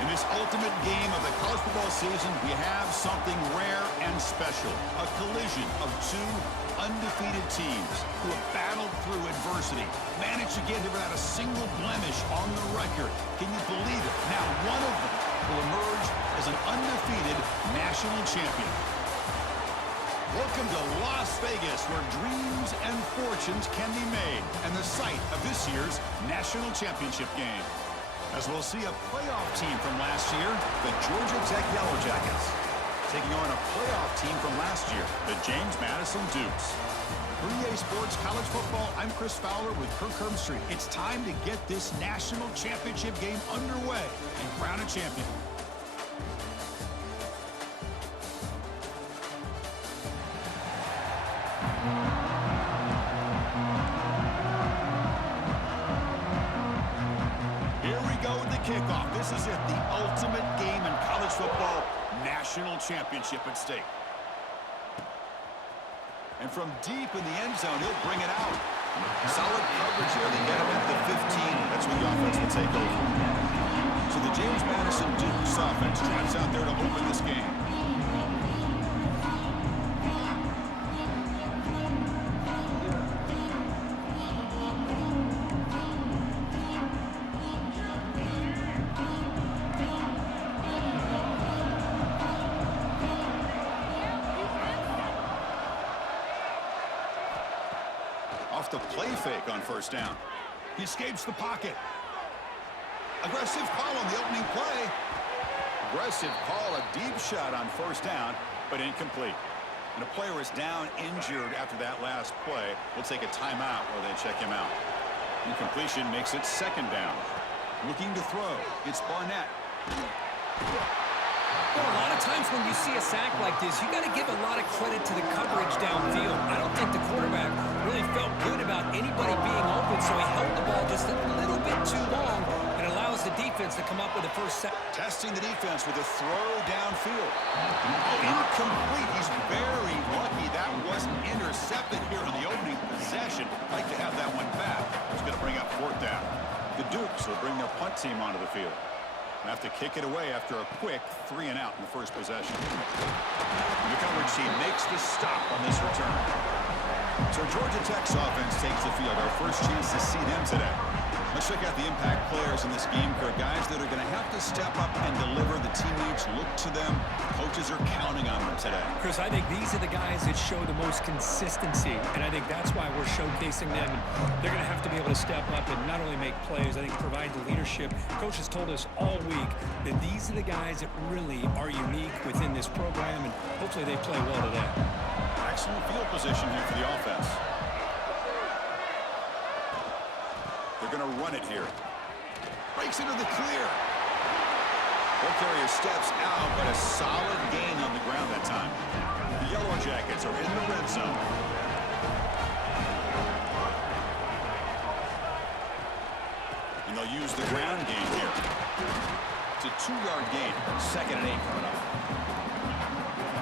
In this ultimate game of the college football season, we have something rare and special. A collision of two undefeated teams who have battled through adversity, managed to get here without a single blemish on the record. Can you believe it? Now one of them will emerge as an undefeated national champion. Welcome to Las Vegas, where dreams and fortunes can be made, and the site of this year's national championship game. As we'll see a playoff team from last year, the Georgia Tech Yellow Jackets, taking on a playoff team from last year, the James Madison Dukes. For EA Sports College Football, I'm Chris Fowler with Kirk Herbstreit. It's time to get this national championship game underway and crown a champion. Kickoff. This is it, the ultimate game in college football, national championship at stake. And from deep in the end zone, he'll bring it out. Solid coverage here. They get him at the 15. That's when the offense will take over. So the James Madison Dukes offense drives out there to open this game. The play fake on first down. He escapes the pocket. Aggressive call on the opening play. Aggressive call, a deep shot on first down, but incomplete. And a player is down injured after that last play. We'll take a timeout while they check him out. Incompletion makes it second down. Looking to throw. It's Barnett. Well, a lot of times when you see a sack like this, you got to give a lot of credit to the coverage downfield. I don't think the quarterback really felt good about anybody being open, so he held the ball just a little bit too long and allows the defense to come up with the first sack. Testing the defense with a throw downfield. Incomplete. He's very lucky that wasn't intercepted here on the opening possession. Like to have that one back. It's going to bring up fourth down. The Dukes will bring their punt team onto the field. Have to kick it away after a quick 3-and-out in the first possession. The coverage team makes the stop on this return. So Georgia Tech's offense takes the field. Our first chance to see them today. Let's check out the impact players in this game, Kirk. Guys that are going to have to step up and deliver. The teammates look to them. Coaches are counting on them today. Chris, I think these are the guys that show the most consistency, and I think that's why we're showcasing them. They're going to have to be able to step up and not only make plays, I think provide the leadership. Coach has told us all week that these are the guys that really are unique within this program, and hopefully they play well today. Excellent field position here for the offense. They're going to run it here. Breaks into the clear. Ball carrier steps out, but a solid gain on the ground that time. The Yellow Jackets are in the red zone. And they'll use the ground game here. It's a 2-yard gain. 2nd and 8 coming up.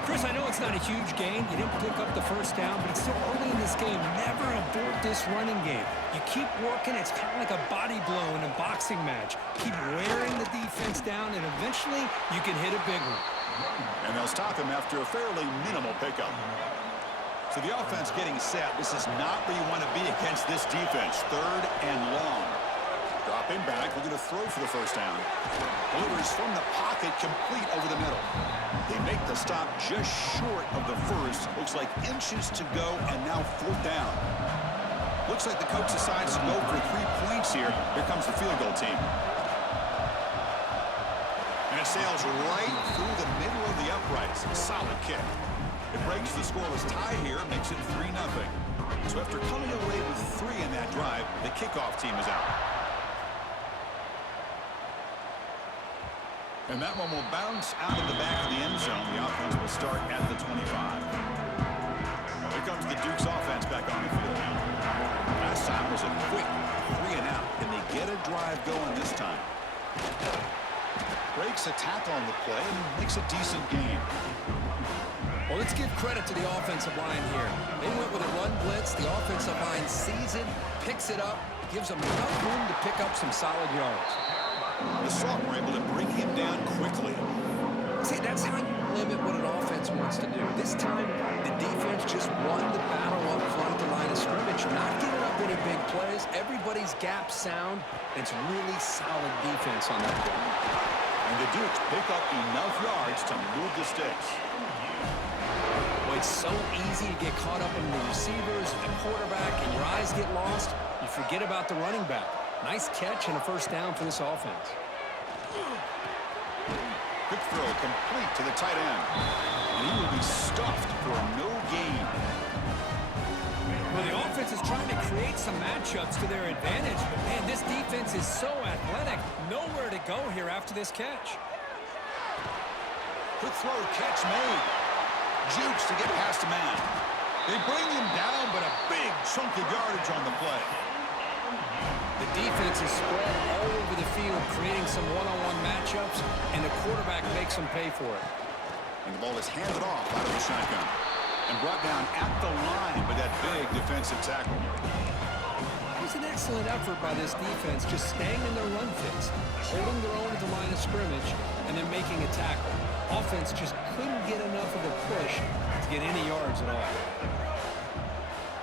Chris, I know it's not a huge gain. You didn't pick up the first down, but it's still early in this game. Never abort this running game. You keep working. It's kind of like a body blow in a boxing match. Keep wearing the defense down, and eventually you can hit a big one. And they'll stop him after a fairly minimal pickup. So the offense getting set. This is not where you want to be against this defense. 3rd and long. Drop him back. We're going to throw for the first down. Delivers from the pocket, complete over the middle. They make the stop just short of the first. Looks like inches to go, and now 4th down. Looks like the coach decides to go for 3 points here. Here comes the field goal team. And it sails right through the middle of the uprights. Solid kick. It breaks the scoreless tie here, makes it 3-0. So after coming away with 3 in that drive, the kickoff team is out. And that one will bounce out of the back of the end zone. The offense will start at the 25. Here comes the Dukes offense back on the field now. Last time was a quick 3-and-out. Can they get a drive going this time? Breaks a tackle on the play and makes a decent gain. Well, let's give credit to the offensive line here. They went with a run blitz. The offensive line sees it, picks it up, gives them enough room to pick up some solid yards. The sophomore able to bring him down quickly. See, that's how you limit what an offense wants to do. This time, the defense just won the battle up front at the line of scrimmage. Not giving up any big plays. Everybody's gap sound. It's really solid defense on that play. And the Dukes pick up enough yards to move the sticks. Well, it's so easy to get caught up in the receivers, the quarterback, and your eyes get lost. You forget about the running back. Nice catch and a first down for this offense. Quick throw complete to the tight end. And he will be stuffed for no gain. Well, the offense is trying to create some matchups to their advantage. But, man, this defense is so athletic. Nowhere to go here after this catch. Quick throw, catch made. Jukes to get past a man. They bring him down, but a big chunk of yardage on the play. The defense is spread all over the field, creating some one-on-one matchups, and the quarterback makes them pay for it. And the ball is handed off out of the shotgun and brought down at the line with that big defensive tackle. It was an excellent effort by this defense, just staying in their run fits, holding their own at the line of scrimmage, and then making a tackle. Offense just couldn't get enough of a push to get any yards at all.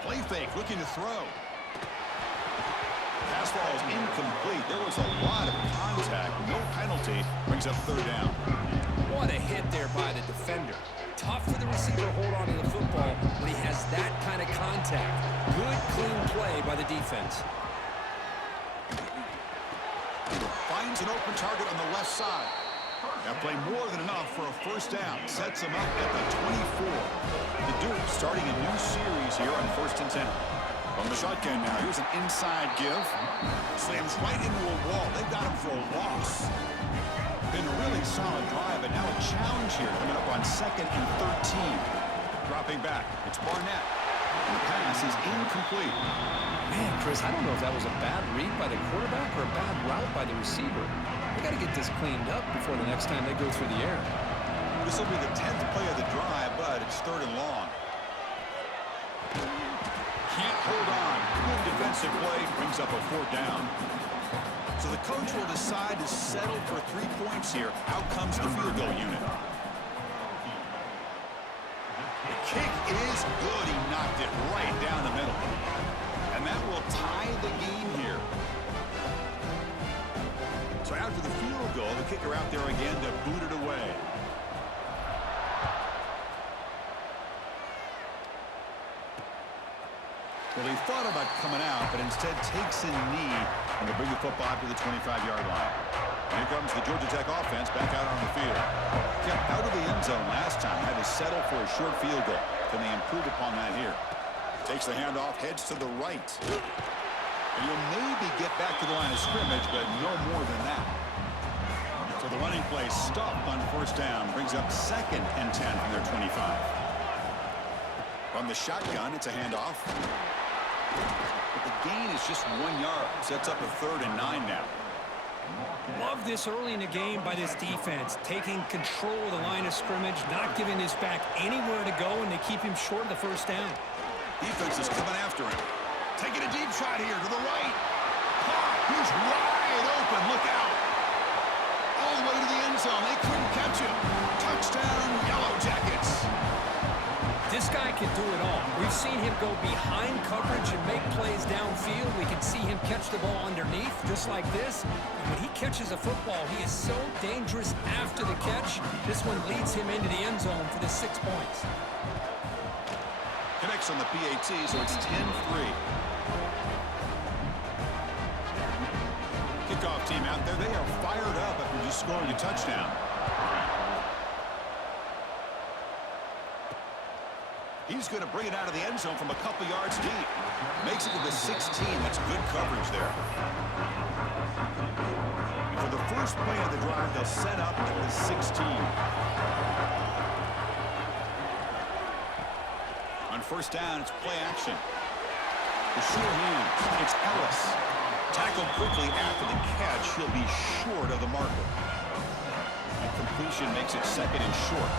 Play fake, looking to throw. Pass ball is incomplete. There was a lot of contact. No penalty. Brings up third down. What a hit there by the defender. Tough for the receiver to hold on to the football when he has that kind of contact. Good, clean play by the defense. Finds an open target on the left side. That play more than enough for a first down. Sets him up at the 24. The Dukes starting a new series here on 1st and 10. From the shotgun now, here's an inside give. Slams right into a wall. They've got him for a loss. Been a really solid drive, but now a challenge here coming up on 2nd and 13. Dropping back, it's Barnett. And the pass is incomplete. Man, Chris, I don't know if that was a bad read by the quarterback or a bad route by the receiver. We got to get this cleaned up before the next time they go through the air. This will be the 10th play of the drive, but it's 3rd and long. Can't hold on. Good defensive play brings up a 4th down. So the coach will decide to settle for 3 points here. Out comes the field goal unit. The kick is good. He knocked it right down the middle. And that will tie the game here. So after the field goal, the kicker out there again to boot it away. Well, he thought about coming out, but instead takes a knee and will bring the football out to the 25-yard line. And here comes the Georgia Tech offense back out on the field. Kept out of the end zone last time, had to settle for a short field goal. Can they improve upon that here? Takes the handoff, heads to the right. And he'll maybe get back to the line of scrimmage, but no more than that. So the running play stopped on 1st down, brings up 2nd and 10 from their 25. From the shotgun, it's a handoff. But the gain is just 1 yard. Sets up a 3rd and 9 now. Love this early in the game by this defense, taking control of the line of scrimmage, not giving this back anywhere to go, and they keep him short of the 1st down. Defense is coming after him. Taking a deep shot here to the right. He's wide open. Look out. All the way to the end zone. They couldn't catch him. Touchdown, Yellow Jackets. This guy can do it all. We've seen him go behind coverage and make plays downfield. We can see him catch the ball underneath, just like this. And when he catches a football, he is so dangerous after the catch. This one leads him into the end zone for the 6 points. Connects on the PAT, so it's 10-3. Kickoff team out there. They are fired up after just scoring a touchdown. He's going to bring it out of the end zone from a couple yards deep. Makes it to the 16. That's good coverage there. And for the first play of the drive, they'll set up at the 16. On 1st down, it's play action. The sure hands. It's Ellis. Tackled quickly after the catch. He'll be short of the marker. And completion makes it 2nd and short.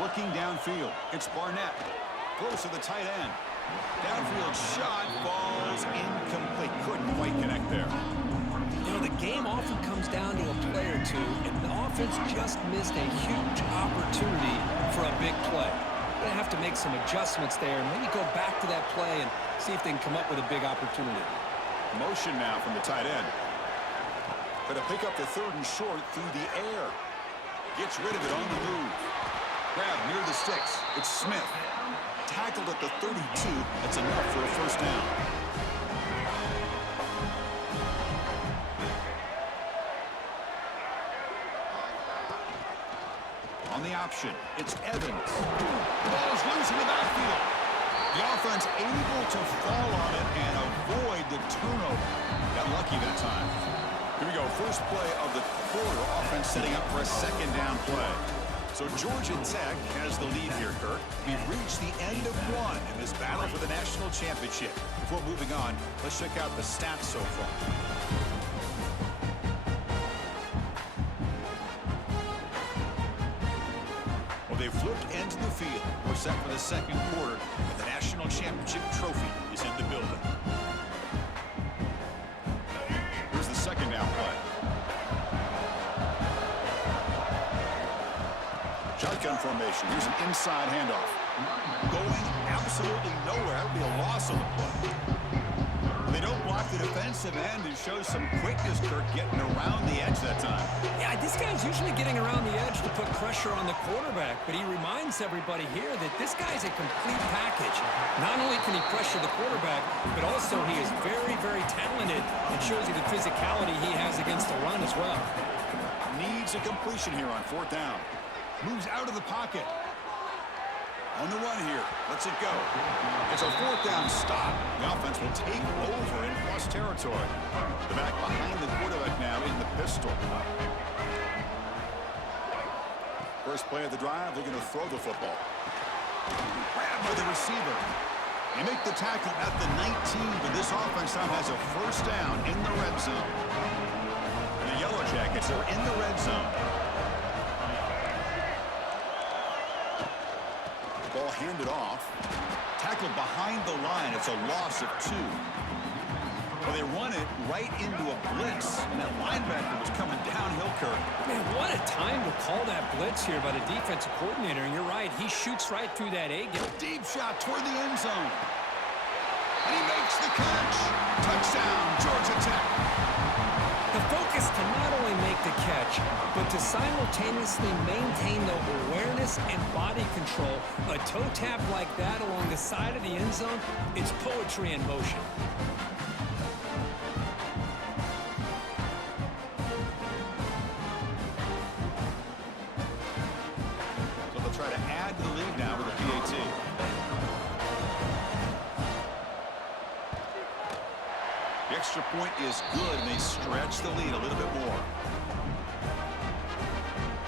Looking downfield, it's Barnett. Throws to the tight end. Downfield shot falls incomplete. Couldn't quite connect there. You know, the game often comes down to a play or two, and the offense just missed a huge opportunity for a big play. They're going to have to make some adjustments there and maybe go back to that play and see if they can come up with a big opportunity. Motion now from the tight end. Going to pick up the 3rd and short through the air. Gets rid of it on the move. Grab near the sticks. It's Smith. Tackled at the 32. That's enough for a first down. On the option, it's Evans. The ball is loose in the backfield. The offense able to fall on it and avoid the turnover. Got lucky that time. Here we go, first play of the quarter. Offense setting up for a 2nd down play. So Georgia Tech has the lead here, Kirk. We've reached the end of one in this battle for the national championship. Before moving on, let's check out the stats so far. Well, they've flipped ends of the field. We're set for the 2nd quarter, and the national championship trophy is in the building. Here's the 2nd down play. Shotgun formation. Here's an inside handoff. Going absolutely nowhere. It'll be a loss on the play. They don't block the defensive end and show some quickness, Kirk, getting around the edge that time. Yeah, this guy's usually getting around the edge to put pressure on the quarterback, but he reminds everybody here that this guy's a complete package. Not only can he pressure the quarterback, but also he is very, very talented and shows you the physicality he has against the run as well. Needs a completion here on 4th down. Moves out of the pocket. On the run here. Lets it go. It's a 4th down stop. The offense will take over in plus territory. The back behind the quarterback now in the pistol. First play of the drive, they're going to throw the football. Grabbed by the receiver. They make the tackle at the 19, but this offense now has a first down in the red zone. And the Yellow Jackets are in the red zone. Ball handed off. Tackled behind the line. It's a loss of 2. Well, they run it right into a blitz. And that linebacker was coming downhill, Kirk. Man, what a time to call that blitz here by the defensive coordinator. And you're right, he shoots right through that A-gap. Deep shot toward the end zone. And he makes the catch. Touchdown, Georgia Tech. The focus to not only make the catch, but to simultaneously maintain the awareness and body control. A toe tap like that along the side of the end zone, it's poetry in motion. So they'll try to add to the lead now with a PAT. The extra point is good, and they stretch the lead a little bit more.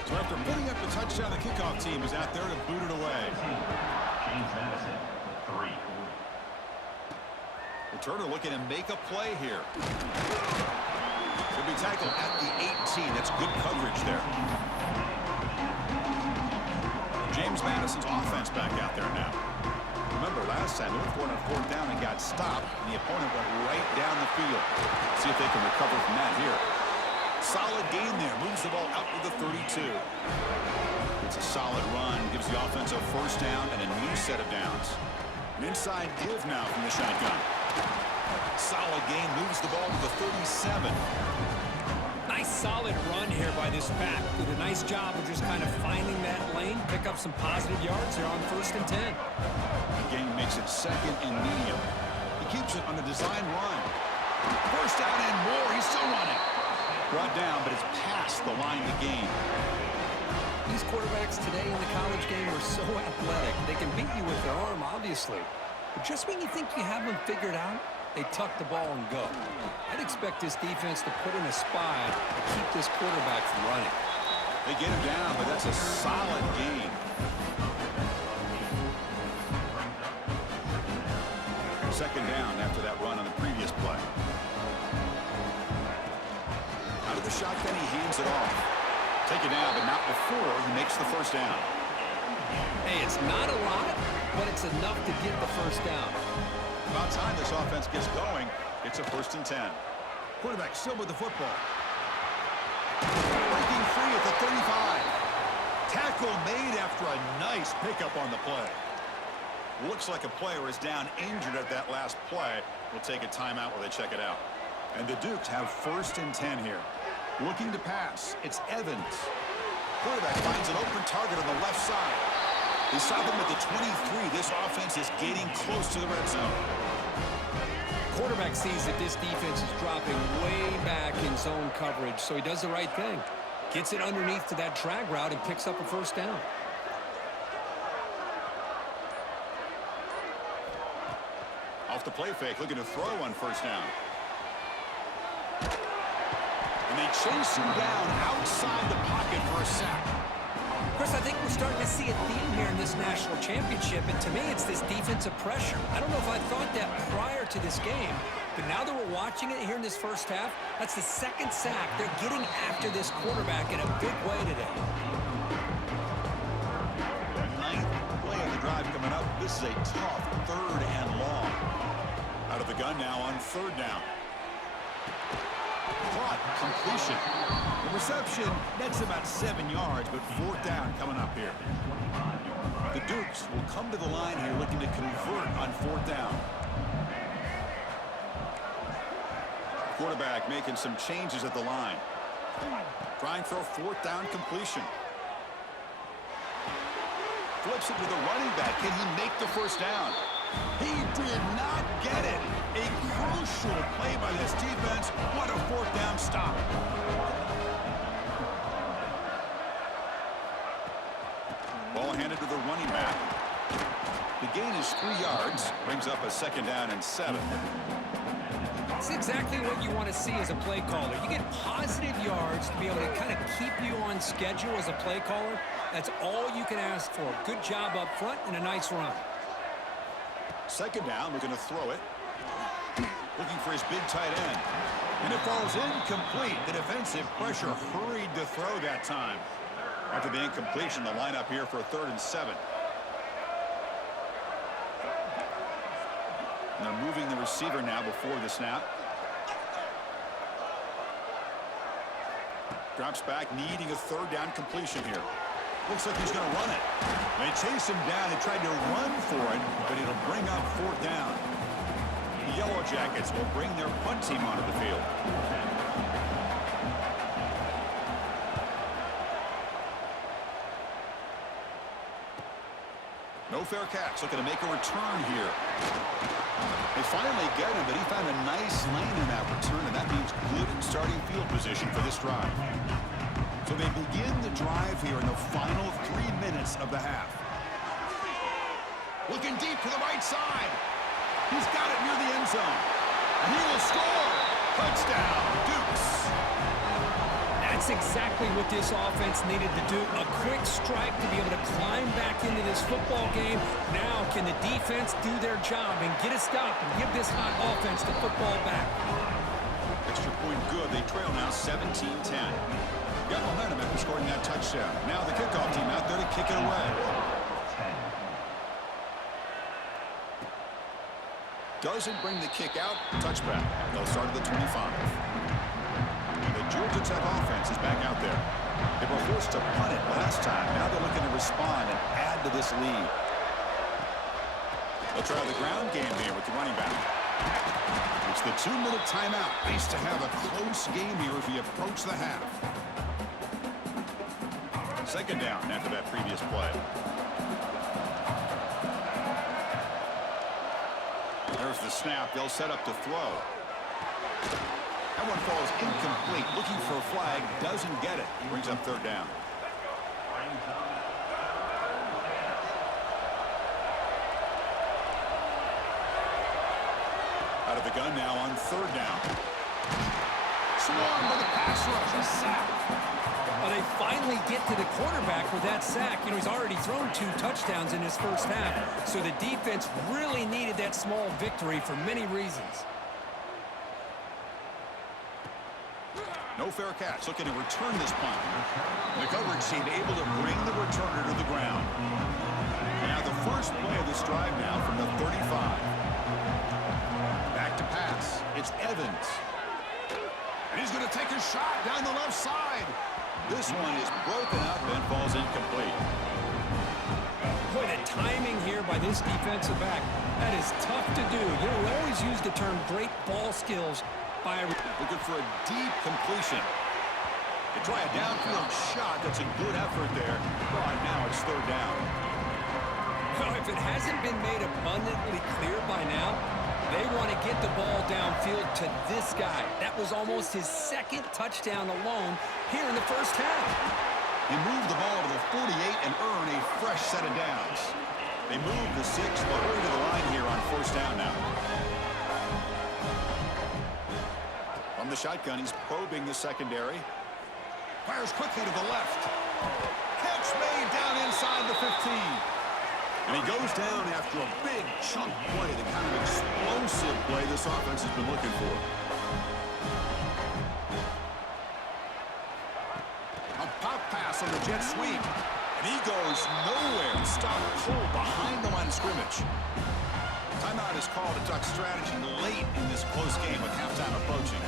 So after putting up the touchdown, the kickoff team is out there to boot it away. James Madison, 3. Returner looking to make a play here. He'll be tackled at the 18. That's good coverage there. James Madison's offense back out there now. Remember, last time they were going on 4th down and got stopped, and the opponent went right down the field. See if they can recover from that here. Solid gain there. Moves the ball out to the 32. It's a solid run. Gives the offense a first down and a new set of downs. An inside give now from the shotgun. Solid gain. Moves the ball to the 37. Nice solid run here by this back. Did a nice job of just kind of finding that lane, pick up some positive yards here on 1st and 10. The game makes it 2nd and medium. He keeps it on the design run. First down and more. He's still running. Brought down, but it's past the line to gain. These quarterbacks today in the college game are so athletic. They can beat you with their arm, obviously. But just when you think you have them figured out, they tuck the ball and go. I'd expect this defense to put in a spy to keep this quarterback from running. They get him down, but that's a solid gain. Second down after that run on the previous play. Out of the shotgun, he hands it off. Take it down, but not before he makes the first down. Hey, it's not a lot, but it's enough to get the first down. About time this offense gets going. It's a 1st and 10. Quarterback still with the football. Breaking free at the 35. Tackle made after a nice pickup on the play. Looks like a player is down injured at that last play. We'll take a timeout while they check it out. And the Dukes have 1st and 10 here. Looking to pass. It's Evans. Quarterback finds an open target on the left side. They stop him at the 23. This offense is getting close to the red zone. Quarterback sees that this defense is dropping way back in zone coverage, so he does the right thing. Gets it underneath to that drag route and picks up a 1st down. Off the play fake, looking to throw on 1st down. And they chase him down outside the pocket for a sack. Chris, I think we're starting to see a theme here in this national championship, and to me, it's this defensive pressure. I don't know if I thought that prior to this game, but now that we're watching it here in this first half, that's the 2nd sack. They're getting after this quarterback in a big way today. 9th play of the drive coming up. This is a tough 3rd and long. Out of the gun now on 3rd down. Caught, completion. The reception, that's about 7 yards, but 4th down coming up here. The Dukes will come to the line here looking to convert on 4th down. Quarterback making some changes at the line. Trying for a 4th down completion. Flips it to the running back. Can he make the 1st down? He did not get it. A crucial play by this defense. What a 4th down stop. Ball handed to the running back. The gain is 3 yards. Brings up a 2nd down and 7. That's exactly what you want to see as a play caller. You get positive yards to be able to kind of keep you on schedule as a play caller. That's all you can ask for. Good job up front and a nice run. 2nd down, we're going to throw it. Looking for his big tight end. And it falls incomplete. The defensive pressure hurried to throw that time. After the incompletion, the lineup here for a 3rd and 7. And they're moving the receiver now before the snap. Drops back, needing a 3rd down completion here. Looks like he's going to run it. They chase him down. They tried to run for it, but it'll bring up 4th down. The Yellow Jackets will bring their punt team onto the field. No fair catch. Looking to make a return here. They finally get him, but he found a nice lane in that return, and that means good starting field position for this drive. So they begin the drive here in the final 3 minutes of the half. Looking deep to the right side. He's got it near the end zone. And he will score. Touchdown, Dukes. That's exactly what this offense needed to do. A quick strike to be able to climb back into this football game. Now can the defense do their job and get a stop and give this hot offense the football back? Extra point good. They trail now 17-10. Got momentum after scoring that touchdown. Now the kickoff team out there to kick it away. Doesn't bring the kick out. Touchback. They'll start at the 25. The Georgia Tech offense is back out there. They were forced to punt it last time. Now they're looking to respond and add to this lead. They'll try the ground game here with the running back. It's the 2-minute timeout. Nice to have a close game here as we approach the half. 2nd down after that previous play. There's the snap. They'll set up to throw. That one falls incomplete. Looking for a flag. Doesn't get it. Brings up 3rd down. Out of the gun now on 3rd down. Swarmed by the pass rush. A sack. Well, they finally get to the quarterback with that sack. You know, he's already thrown 2 touchdowns in his first half, so the defense really needed that small victory for many reasons. No fair catch. Looking to return this punt. The coverage team able to bring the returner to the ground. Now the 1st first play of this drive now from the 35. Back to pass. It's Evans. And he's going to take a shot down the left side. This one is broken up and falls incomplete. Boy, the timing here by this defensive back, that is tough to do. You know, we always use the term great ball skills by looking for a deep completion. They try a downfield shot. That's a good effort there. But now it's third down. Well, if it hasn't been made abundantly clear by now, they want to get the ball downfield to this guy. That was almost his second touchdown alone here in the first half. They move the ball to the 48 and earn a fresh set of downs. They move the 6, but hurry to the line here on first down now. From the shotgun, he's probing the secondary. Fires quickly to the left. Catch made down inside the 15. And he goes down after a big chunk play, the kind of explosive play this offense has been looking for. A pop pass on the jet sweep. And he goes nowhere. Stop cold behind the line of scrimmage. Timeout is called to talk strategy late in this close game with halftime approaching.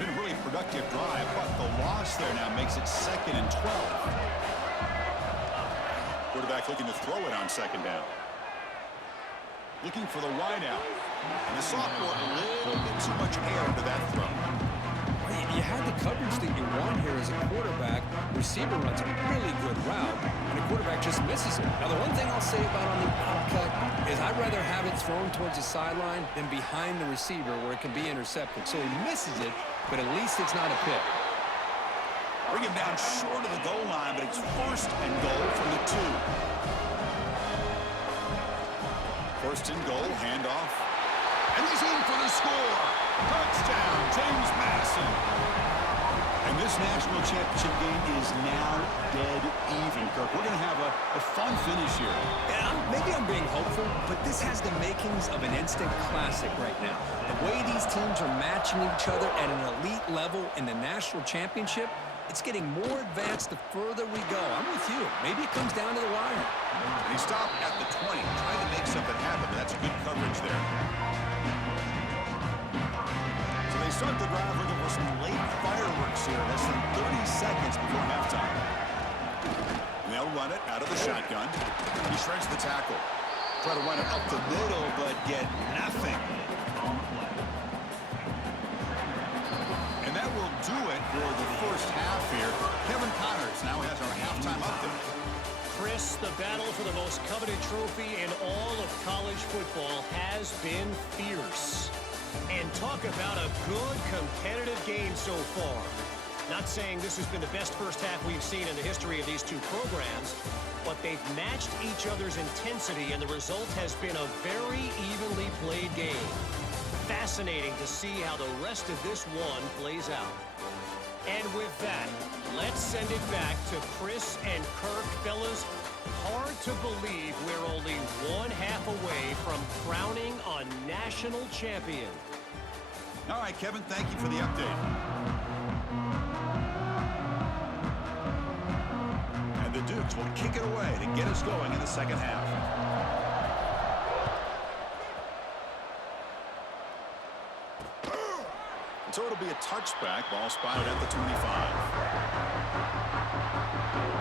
Been a really productive drive, but the loss there now makes it 2nd and 12. Quarterback looking to throw it on second down. Looking for the wide out. And the sophomore a little bit too much air into that throw. You had the coverage that you want here as a quarterback. Receiver runs a really good route, and the quarterback just misses it. Now, the one thing I'll say about on the outcut is I'd rather have it thrown towards the sideline than behind the receiver where it can be intercepted. So he misses it, but at least it's not a pick. Bring him down short of the goal line, but it's first and goal from the 2. First and goal, handoff. And he's in for the score. Touchdown, James Madison. And this national championship game is now dead even, Kirk. We're going to have a fun finish here. Yeah, maybe I'm being hopeful, but this has the makings of an instant classic right now. The way these teams are matching each other at an elite level in the national championship, it's getting more advanced the further we go. I'm with you. Maybe it comes down to the wire. And he stopped at the 20, trying to make something happen, but that's good coverage there. So they start the drive looking for some late fireworks here, less than 30 seconds before halftime. And they'll run it out of the shotgun. He shreds the tackle. Try to run it up the middle, but get nothing. And that will do it for the first half here. Kevin Connors now has our halftime update. Chris, the battle for the most coveted trophy in all of college football has been fierce. And talk about a good competitive game so far. Not saying this has been the best first half we've seen in the history of these two programs, but they've matched each other's intensity, and the result has been a very evenly played game. Fascinating to see how the rest of this one plays out. And with that, let's send it back to Chris and Kirk. Fellas, hard to believe we're only one half away from crowning a national champion. All right, Kevin, thank you for the update. And the Dukes will kick it away to get us going in the second half. So it'll be a touchback. Ball spotted at the 25.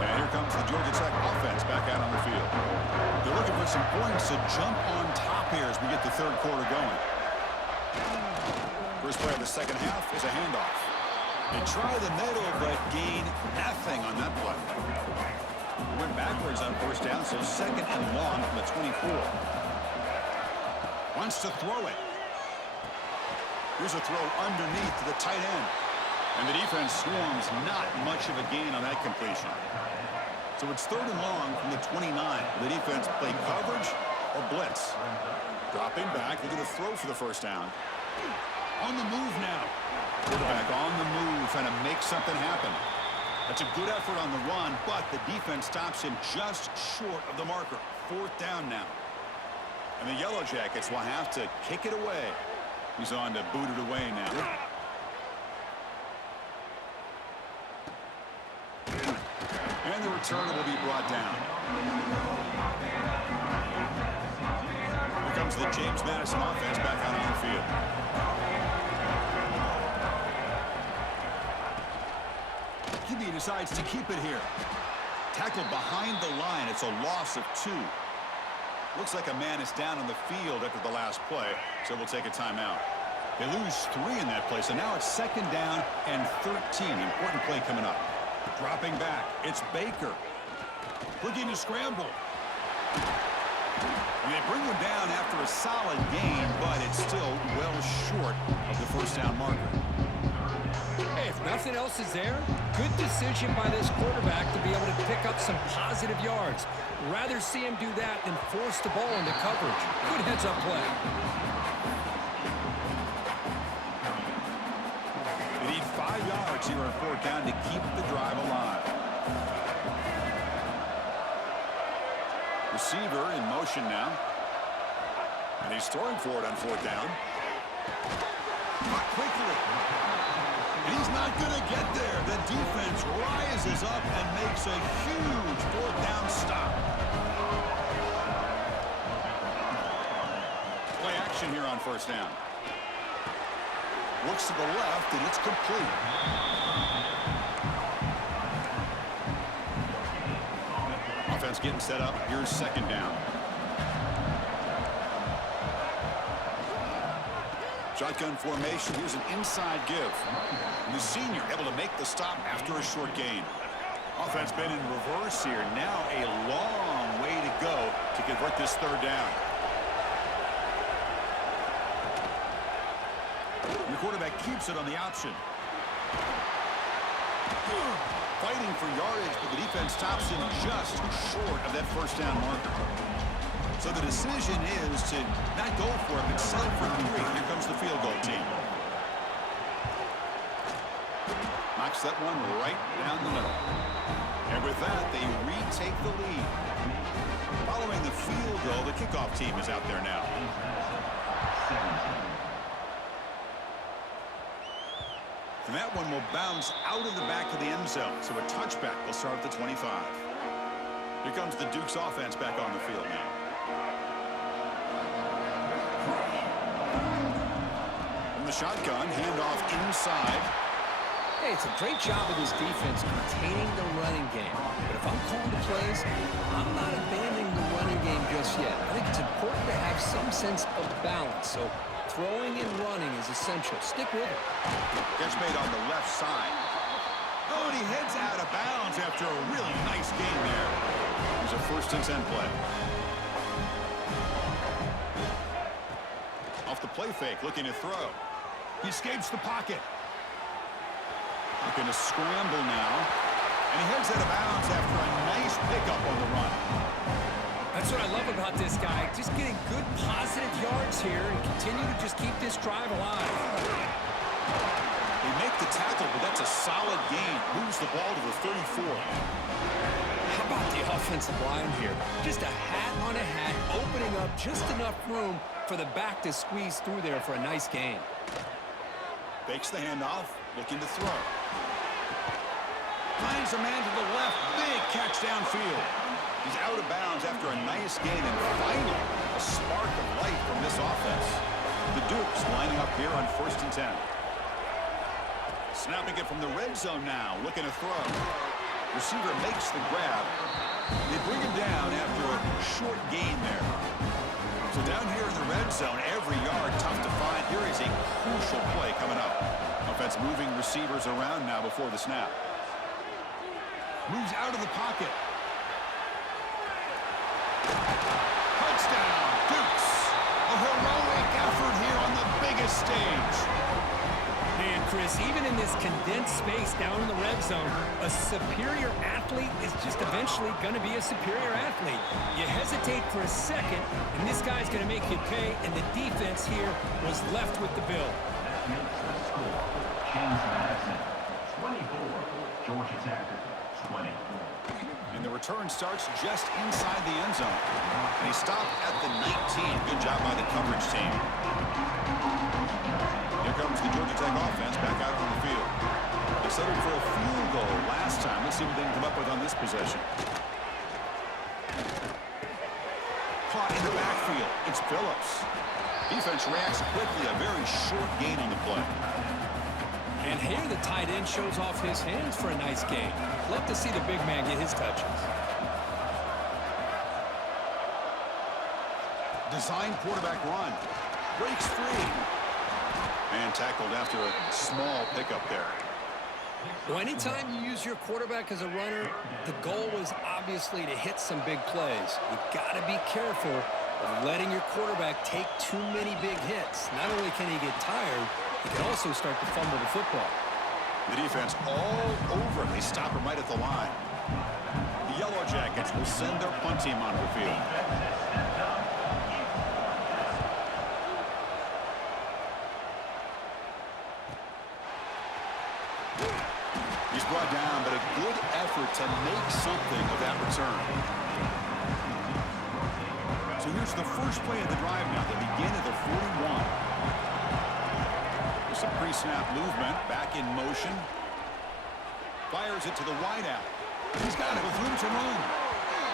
And here comes the Georgia Tech offense back out on the field. They're looking for some points to jump on top here as we get the third quarter going. First play of the second half is a handoff. They try the middle, but gain nothing on that play. Went backwards on first down, so second and long from the 24. Wants to throw it. Here's a throw underneath to the tight end. And the defense swarms, not much of a gain on that completion. So it's third and long from the 29. The defense play coverage or blitz. Dropping back, they're going to throw for the first down. On the move now. Quarterback on the move, trying to make something happen. That's a good effort on the run, but the defense stops him just short of the marker. Fourth down now. And the Yellow Jackets will have to kick it away. He's on to boot it away now. And the returner will be brought down. Here comes the James Madison offense back out on the field. QB decides to keep it here. Tackled behind the line. It's a loss of 2. Looks like a man is down on the field after the last play, so we'll take a timeout. They lose 3 in that play, so now it's 2nd down and 13. Important play coming up. Dropping back, it's Baker. Looking to scramble. And they bring him down after a solid gain, but it's still well short of the first down marker. Hey, if nothing else is there, good decision by this quarterback to be able to pick up some positive yards. Rather see him do that than force the ball into coverage. Good heads-up play. They need 5 yards here on 4th down to keep the drive alive. Receiver in motion now. And he's throwing for it on 4th down. Not quickly. And he's not going to get there. The defense rises up and makes a huge 4th down stop. Play action here on 1st down. Looks to the left, and it's complete. Offense getting set up. Here's 2nd down. Shotgun formation. Here's an inside give. And the senior able to make the stop after a short gain. Offense been in reverse here. Now a long way to go to convert this 3rd down. And the quarterback keeps it on the option. Fighting for yardage, but the defense stops him just short of that 1st down marker. So the decision is to not go for it, but settle for 3. Here comes the field goal team. Knocks that one right down the middle. And with that, they retake the lead. Following the field goal, the kickoff team is out there now. And that one will bounce out of the back of the end zone. So a touchback will start at the 25. Here comes the Duke's offense back on the field now. From the shotgun, handoff inside. Hey, it's a great job of this defense containing the running game. But if I'm calling the plays, I'm not abandoning the running game just yet. I think it's important to have some sense of balance. So throwing and running is essential. Stick with it. Catch made on the left side. Oh, and he heads out of bounds after a really nice game there. There's a 1st and 10 play. Off the play fake, looking to throw. He escapes the pocket. Looking to scramble now. And he heads out of bounds after a nice pickup on the run. That's what I love about this guy. Just getting good positive yards here and continue to just keep this drive alive. They make the tackle, but that's a solid gain. Moves the ball to the 34. How about the offensive line here? Just a hat on a hat, opening up just enough room for the back to squeeze through there for a nice gain. Fakes the handoff, looking to throw. Finds a man to the left. Big catch downfield. He's out of bounds after a nice gain, and finally a spark of life from this offense. The Dukes lining up here on 1st and 10. Snapping it from the red zone now, looking to throw. Receiver makes the grab. They bring him down after a short gain there. So down here in the red zone, every yard tough to find. Here is a crucial play coming up. Offense moving receivers around now before the snap. Moves out of the pocket. Touchdown, Dukes. A heroic effort here on the biggest stage. Man, Chris, even in this condensed space down in the red zone, a superior athlete is just eventually going to be a superior athlete. You hesitate for a second, and this guy's going to make you pay, and the defense here was left with the bill. James Madison, 24. Georgia Tech, 20. And the return starts just inside the end zone. And he stopped at the 19. Good job by the coverage team. Here comes the Georgia Tech offense back out on the field. They settled for a field goal last time. Let's see what they can come up with on this possession. Caught in the backfield. It's Phillips. Defense reacts quickly. A very short gain on the play. And here the tight end shows off his hands for a nice gain. Love to see the big man get his touches. Design quarterback run. Breaks free. And tackled after a small pickup there. Well, anytime you use your quarterback as a runner, the goal is obviously to hit some big plays. You've got to be careful of letting your quarterback take too many big hits. Not only can he get tired, he can also start to fumble the football. The defense all over him. They stop him right at the line. The Yellow Jackets will send their punt team onto the field. He's brought down, but a good effort to make something of that return. So here's the first play of the drive now, the begin of the 41. There's some pre-snap movement, back in motion. Fires it to the wideout. He's got it with room to run.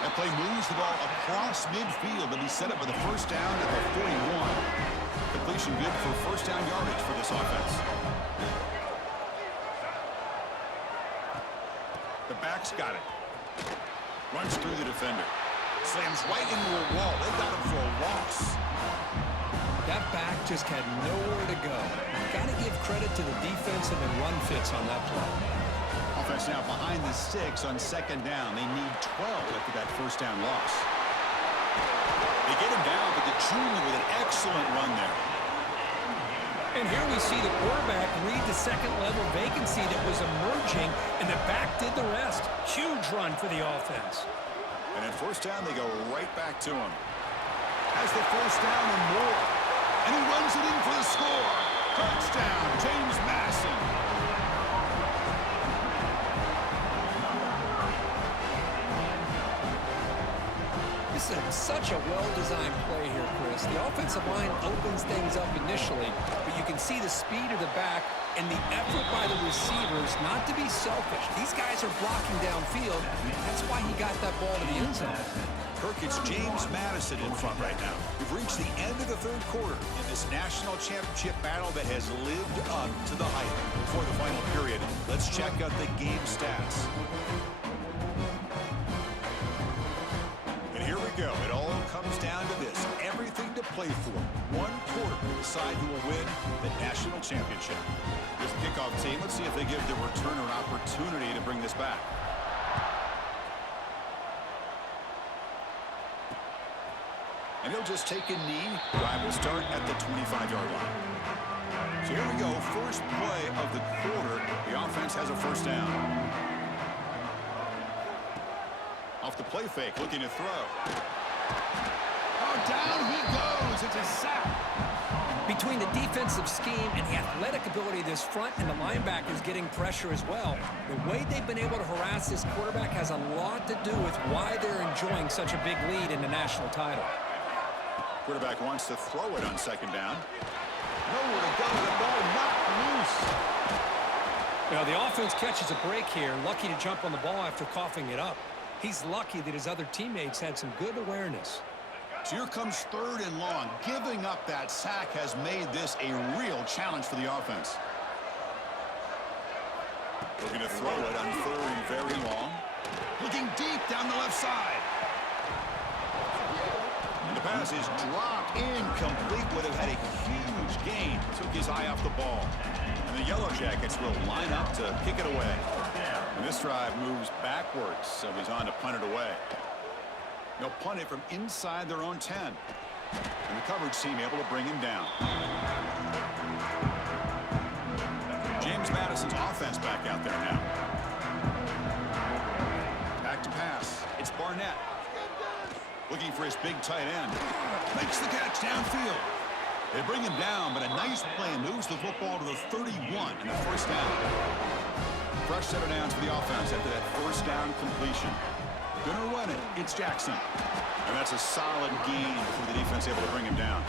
That play moves the ball across midfield to be set up with a first down at the 41. Completion good for first down yardage for this offense. The back's got it. Runs through the defender. Slams right into a wall. They got him for a loss. That back just had nowhere to go. Got to give credit to the defense and the run fits on that play. Offense now behind the sticks on second down. They need 12 after that first down loss. They get him down, but the junior with an excellent run there. And here we see the quarterback read the second-level vacancy that was emerging, and the back did the rest. Huge run for the offense. And at first down, they go right back to him. Has the first down and more. And he runs it in for the score. Touchdown, James Madison. This is such a well-designed play here, Chris. The offensive line opens things up initially, but you can see the speed of the back and the effort by the receivers not to be selfish. These guys are blocking downfield. That's why he got that ball to the end zone. Kirk, it's James Madison in front right now. We've reached the end of the third quarter in this national championship battle that has lived up to the hype. Before the final period, let's check out the game stats. And here we go. It all comes down to this. Everything to play for. One quarter to decide who will win the national championship. Here's the kickoff team. Let's see if they give the returner an opportunity to bring this back. And he'll just take a knee. Drive will start at the 25-yard line. So here we go. First play of the quarter. The offense has a first down. Off the play fake, looking to throw. Oh, down he goes. It's a sack. Between the defensive scheme and the athletic ability of this front and the linebackers getting pressure as well, the way they've been able to harass this quarterback has a lot to do with why they're enjoying such a big lead in the national title. Quarterback wants to throw it on second down. Nowhere to go. The ball knocked loose. Now, the offense catches a break here, lucky to jump on the ball after coughing it up. He's lucky that his other teammates had some good awareness. So here comes third and long. Giving up that sack has made this a real challenge for the offense. Looking to throw it on third and very long. Looking deep down the left side. And the pass is dropped incomplete. Would have had a huge gain. Took his eye off the ball. And the Yellow Jackets will line up to kick it away. And this drive moves backwards, so he's on to punt it away. They'll punt it from inside their own 10. And the coverage team able to bring him down. James Madison's offense back out there now. Back to pass. It's Barnett. Looking for his big tight end. Makes the catch downfield. They bring him down, but a nice play moves the football to the 31 and the first down. Fresh set of downs for the offense after that first down completion. Gonna run it. It's Jackson. And that's a solid gain for the defense able to bring him down.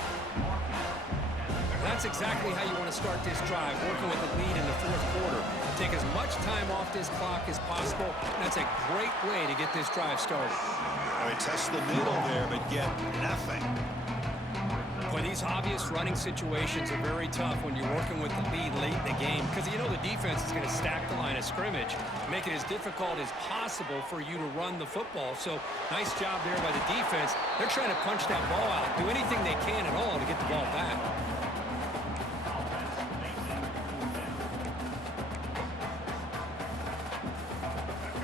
That's exactly how you want to start this drive, working with the lead in the fourth quarter. Take as much time off this clock as possible. That's a great way to get this drive started. They test the middle there, but get nothing. Boy, these obvious running situations are very tough when you're working with the lead late in the game because you know the defense is going to stack the line of scrimmage, make it as difficult as possible for you to run the football. So nice job there by the defense. They're trying to punch that ball out, do anything they can at all to get the ball back.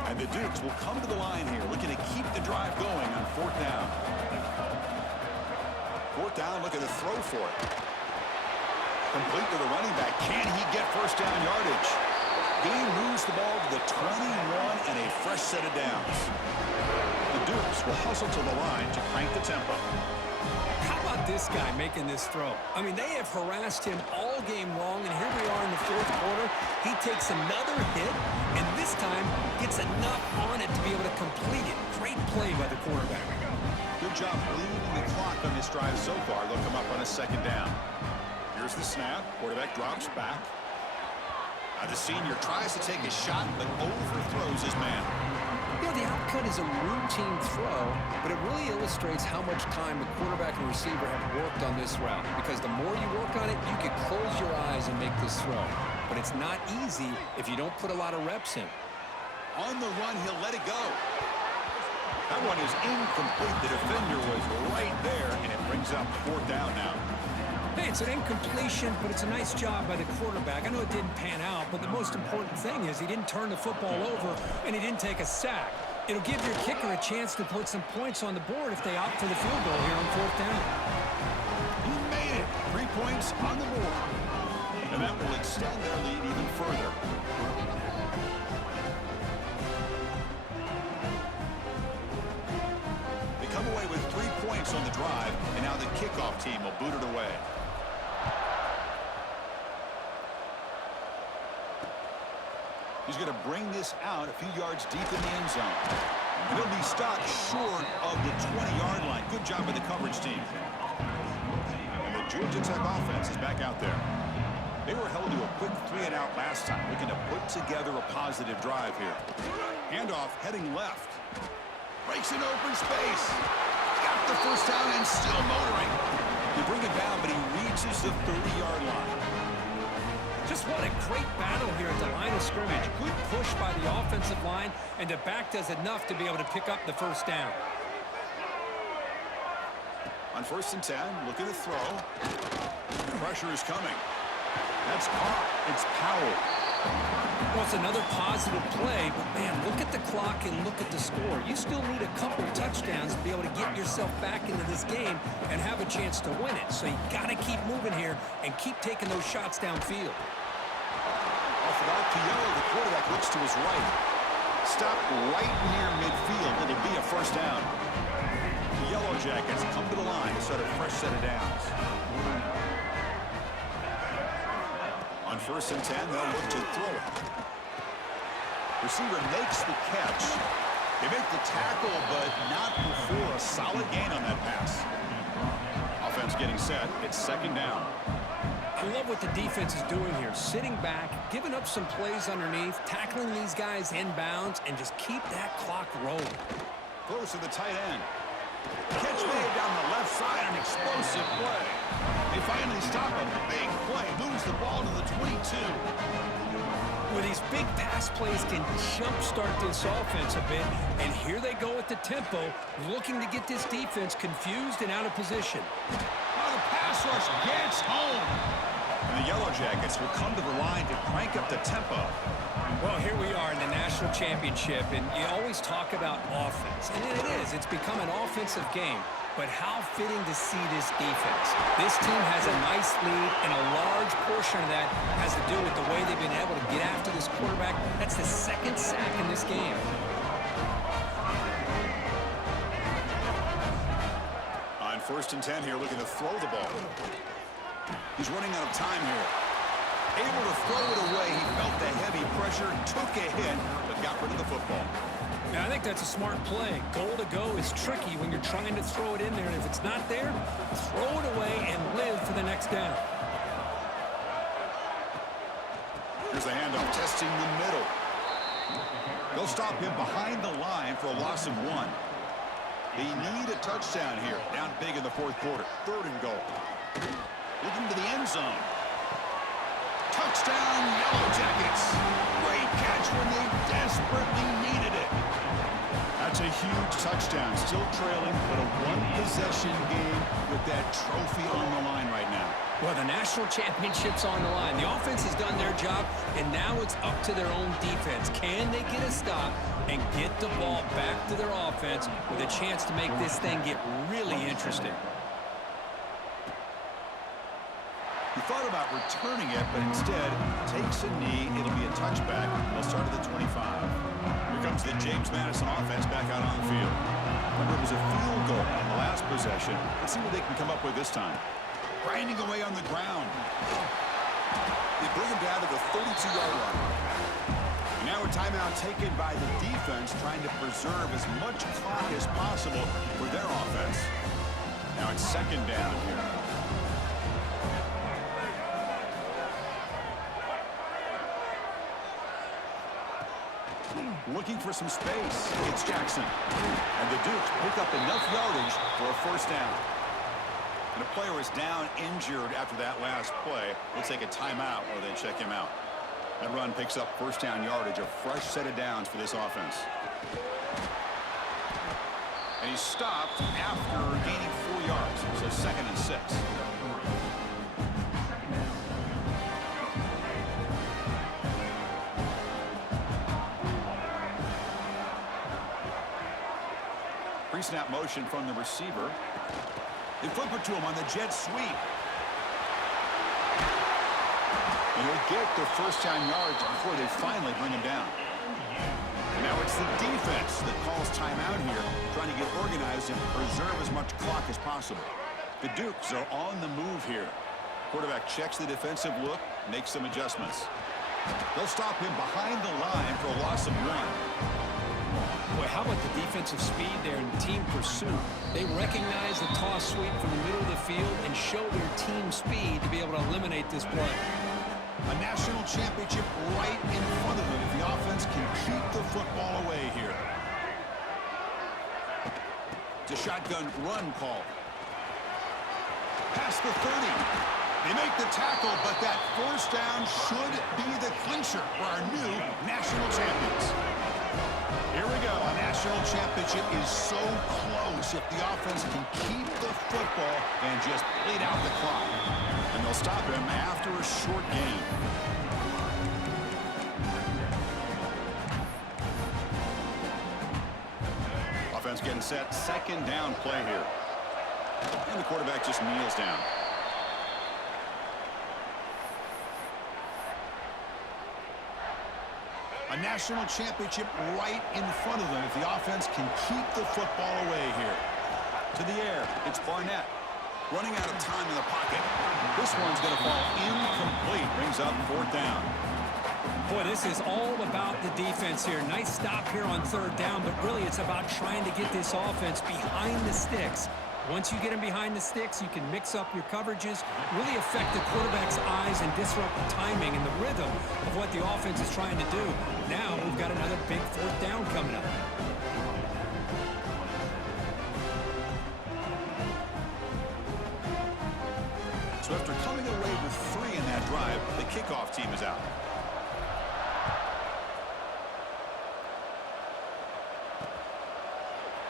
And the Dukes will come to the line here, looking to keep the drive going on fourth down. Fourth down, looking to throw for it. Complete to the running back. Can he get first down yardage? He moves the ball to the 21 and a fresh set of downs. The Dukes will hustle to the line to crank the tempo. How about this guy making this throw? I mean, they have harassed him all game long, and here we are in the fourth quarter. He takes another hit, and this time gets enough on it to be able to complete it. Great play by the quarterback. Good job bleeding the clock on this drive so far. They'll come up on a second down. Here's the snap. Quarterback drops back. Now the senior tries to take a shot, but overthrows his man. You know, the outcut is a routine throw, but it really illustrates how much time the quarterback and receiver have worked on this route. Because the more you work on it, you can close your eyes and make this throw. But it's not easy if you don't put a lot of reps in. On the run, he'll let it go. That one is incomplete. The defender was right there, and it brings up fourth down now. Hey, it's an incompletion, but it's a nice job by the quarterback. I know it didn't pan out, but the most important thing is he didn't turn the football over, and he didn't take a sack. It'll give your kicker a chance to put some points on the board if they opt for the field goal here on fourth down. He made it. 3 points on the board. And that will extend their lead even further. They come away with 3 points on the drive, and now the kickoff team will boot it away. He's going to bring this out a few yards deep in the end zone. And he'll be stopped short of the 20-yard line. Good job by the coverage team. And the Georgia Tech offense is back out there. They were held to a quick 3-and-out last time, looking to put together a positive drive here. Handoff heading left. Breaks an open space. Got the first down and still motoring. They bring it down, but he reaches the 30-yard line. Just what a great battle here at the line of scrimmage. Good push by the offensive line, and the back does enough to be able to pick up the first down. On 1st and 10, looking to throw. The pressure is coming. That's caught. It's Powell. Well, it's another positive play, but man, look at the clock and look at the score. You still need a couple touchdowns to be able to get yourself back into this game and have a chance to win it. So you got to keep moving here and keep taking those shots downfield. Off of RPO, the quarterback looks to his right. Stopped right near midfield. It'll be a first down. The Yellow Jackets come to the line to set a fresh set of downs. On 1st and 10, they'll look to throw it. Receiver makes the catch. They make the tackle, but not before a solid gain on that pass. Offense getting set. It's second down. I love what the defense is doing here. Sitting back, giving up some plays underneath, tackling these guys inbounds, and just keep that clock rolling. Close to the tight end. Catch made down the left side, an explosive play. They finally stop a big play. Moves the ball to the 22. Well, these big pass plays can jumpstart this offense a bit, and here they go at the tempo, looking to get this defense confused and out of position. Now the pass rush gets home. And the Yellow Jackets will come to the line to crank up the tempo. Well, here we are in the national championship, and you always talk about offense. And it is. It's become an offensive game. But how fitting to see this defense. This team has a nice lead, and a large portion of that has to do with the way they've been able to get after this quarterback. That's the second sack in this game. On 1st and 10 here, looking to throw the ball. He's running out of time here. Able to throw it away. He felt the heavy pressure, took a hit, but got rid of the football. Yeah, I think that's a smart play. Goal to go is tricky when you're trying to throw it in there, and if it's not there, throw it away and live for the next down. Here's the handoff, testing the middle. They'll stop him behind the line for a loss of 1. They need a touchdown here. Down big in the fourth quarter. 3rd and goal. Looking to the end zone. Touchdown, Yellow Jackets. Great catch when they desperately needed it. That's a huge touchdown. Still trailing, but a one-possession game with that trophy on the line right now. Well, the national championship's on the line. The offense has done their job, and now it's up to their own defense. Can they get a stop and get the ball back to their offense with a chance to make this thing get really interesting? He thought about returning it, but instead takes a knee. It'll be a touchback. They'll start at the 25. Here comes the James Madison offense back out on the field. Remember, it was a field goal on the last possession. Let's see what they can come up with this time. Grinding away on the ground. They bring him down to the 32-yard line. And now a timeout taken by the defense, trying to preserve as much clock as possible for their offense. Now it's 2nd down here. Looking for some space. It's Jackson. And the Dukes pick up enough yardage for a 1st down. And a player is down injured after that last play. We'll take a timeout or they check him out. That run picks up 1st down yardage, a fresh set of downs for this offense. And he's stopped after gaining 4 yards, so 2nd and 6. Pre-snap motion from the receiver. They flip it to him on the jet sweep. And he'll get the 1st down yards before they finally bring him down. And now it's the defense that calls timeout here, trying to get organized and preserve as much clock as possible. The Dukes are on the move here. Quarterback checks the defensive look, makes some adjustments. They'll stop him behind the line for a loss of 1. Boy, how about the defensive speed there in team pursuit? They recognize the toss sweep from the middle of the field and show their team speed to be able to eliminate this play. A national championship right in front of them if the offense can keep the football away here. It's a shotgun run call. Past the 30. They make the tackle, but that 1st down should be the clincher for our new national champions. Here we go. A national championship is so close if the offense can keep the football and just bleed out the clock. And they'll stop him after a short game. Offense getting set. 2nd down play here. And the quarterback just kneels down. A national championship right in front of them if the offense can keep the football away here. To the air, it's Barnett. Running out of time in the pocket. This one's going to fall incomplete. Brings up 4th down. Boy, this is all about the defense here. Nice stop here on 3rd down, but really it's about trying to get this offense behind the sticks. Once you get them behind the sticks, you can mix up your coverages, really affect the quarterback's eyes and disrupt the timing and the rhythm of what the offense is trying to do. Now we've got another big 4th down coming up. So after coming away with 3 in that drive, the kickoff team is out.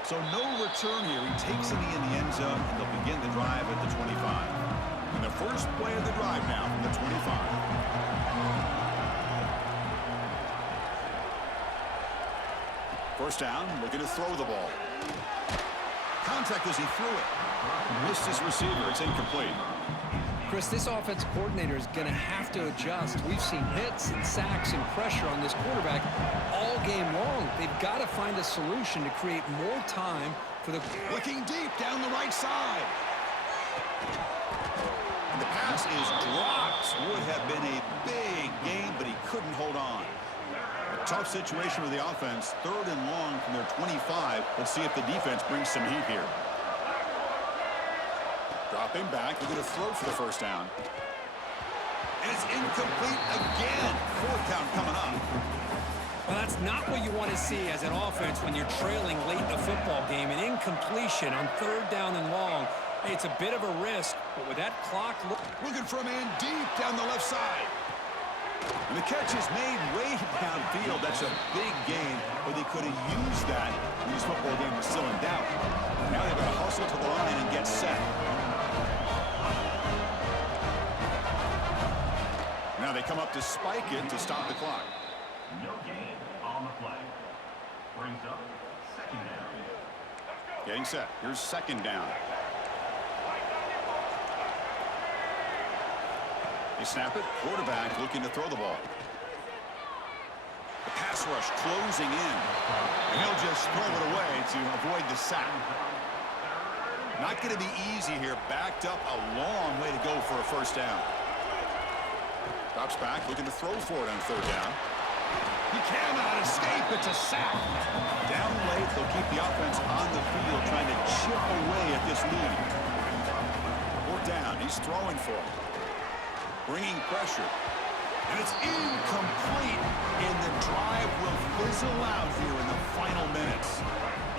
So no return here. He takes a knee in the end zone, and they'll begin the drive at the 25. And the first play of the drive now from the 25. First down, looking to throw the ball. Contact as he threw it. Missed his receiver. It's incomplete. Chris, this offensive coordinator is going to have to adjust. We've seen hits and sacks and pressure on this quarterback all game long. They've got to find a solution to create more time for the... Looking deep down the right side. And the pass is dropped. Would have been a big game, but he couldn't hold on. A tough situation for the offense. 3rd and long from their 25. Let's see if the defense brings some heat here. Dropping back, they're going to throw for the first down. And it's incomplete again. Fourth down coming up. Well, that's not what you want to see as an offense when you're trailing late in a football game. An incompletion on third down and long. Hey, it's a bit of a risk, but with that clock... Looking for a man deep down the left side. And the catch is made way downfield. That's a big gain, but they could have used that when this football game was still in doubt. Now they've got to hustle to the line and get set. Now they come up to spike it to stop the clock. No gain on the play. Brings up second down. Getting set. Here's second down. They snap it. Quarterback looking to throw the ball. The pass rush closing in. And he'll just throw it away to avoid the sack. Not going to be easy here. Backed up a long way to go for a first down. Drops back, looking to throw for it on third down. He cannot escape. It's a sack. Down late, they'll keep the offense on the field, trying to chip away at this lead. Fourth down, he's throwing for it. Bringing pressure. And it's incomplete. And the drive will fizzle out here in the final minutes.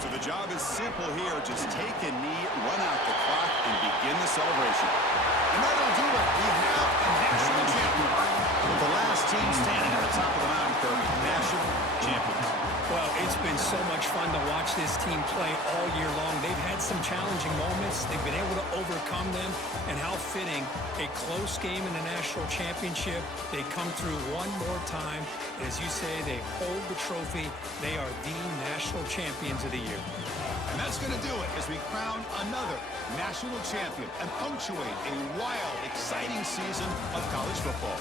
So the job is simple here. Just take a knee, run out the clock, and begin the celebration. And that'll do it. We have a national champion. With the last team standing at the top of the mountain, Kirk, national champions. Well, it's been so much fun to watch this team play all year long. They've had some challenging moments. They've been able to overcome them. And how fitting, a close game in the national championship. They come through one more time. As you say, they hold the trophy. They are the national champions of the year. And that's going to do it as we crown another national champion and punctuate a wild, exciting season of college football.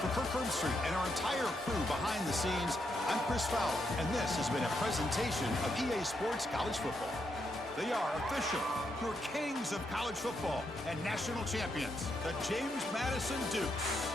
For Kirk Herbstreit and our entire crew behind the scenes, I'm Chris Fowler, and this has been a presentation of EA Sports College Football. They are official, your kings of college football and national champions, the James Madison Dukes.